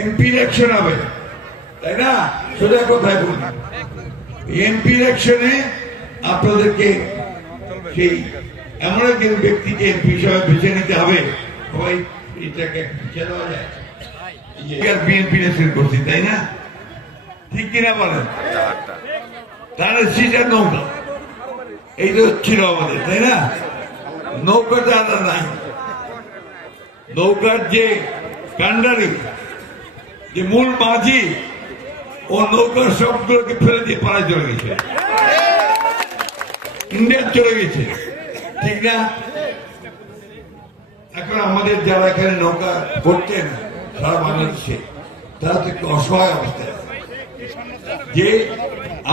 MP election হবে, তাই না? সোজা কথায় বলি, এমপি ইলেকশনে আপনাদেরকে সেই এমন একজন ব্যক্তিকে এমপি হিসাবে বেছে নিতে হবে, সবাই এটাকে পিছিয়ে দেওয়া যায়। বিএনপি ইলেকশন করছি, তাই না? ঠিক কিনা বলেন? তাহলে সিটার নৌকা এই তো ছিল আমাদের, তাই না? নৌকাটা আলাদা নাই, নৌকার যে কান্ডারি, যে মূল মাঝি, ও নৌকার সবগুলোকে ফেলে দিয়ে পাড়ায় চলে গেছে, ইন্ডিয়া চলে গেছে, ঠিক না? এখন আমাদের যারা এখানে নৌকা করতেন সারা বাংলাদেশে, তারা তো একটু অসহায় অবস্থায়, যে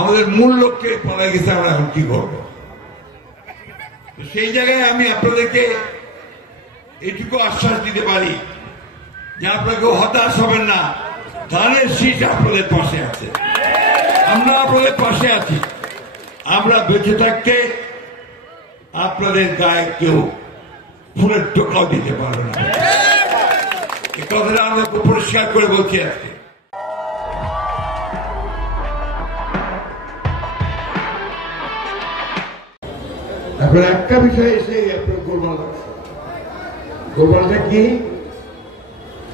আমাদের মূল লক্ষ্যে পাড়ায় গেছে, আমরা এখন কি করবো? সেই জায়গায় আমি আপনাদেরকে এটুকু আশ্বাস দিতে পারি যে আপনাকে হতাশ হবেন না, ধানের শীষ আপনাদের পাশে আছে, আমরা আপনাদের পাশে আছি। আমরা বেঁচে থাকতে আপনাদের গায়ে কেউ ফুলের টোকাও দিতে পারবে না, এই কথাটা আমরা পরিষ্কার করে বলছি আজকে। এখন একটা বিষয় এসে আপনার গোলমাল লাগছে। গোলমালটা কি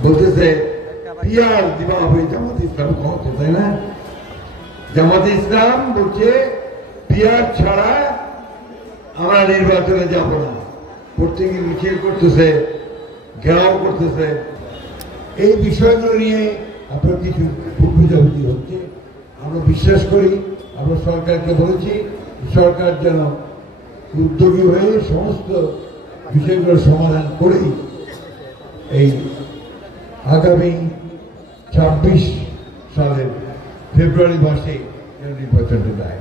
বলতেছে? পিয়ার দিবা হবে জামাত ইসলাম ক্ষমতা, তাই না? জামাত ইসলাম বলছে পিয়ার ছাড়া আমরা নির্বাচনে যাব না। প্রত্যেকে মিছিল করতেছে, ঘেরাও করতেছে। এই বিষয়গুলো নিয়ে আপনার কিছু ভুল বুঝাবুঝি হচ্ছে। আমরা বিশ্বাস করি, আমরা সরকারকে বলেছি সরকার যেন উদ্যোগী হয়ে সমস্ত বিষয়গুলো সমাধান করেই এই আগামী 26 সালের ফেব্রুয়ারি মাসে নির্বাচনটা দেয়।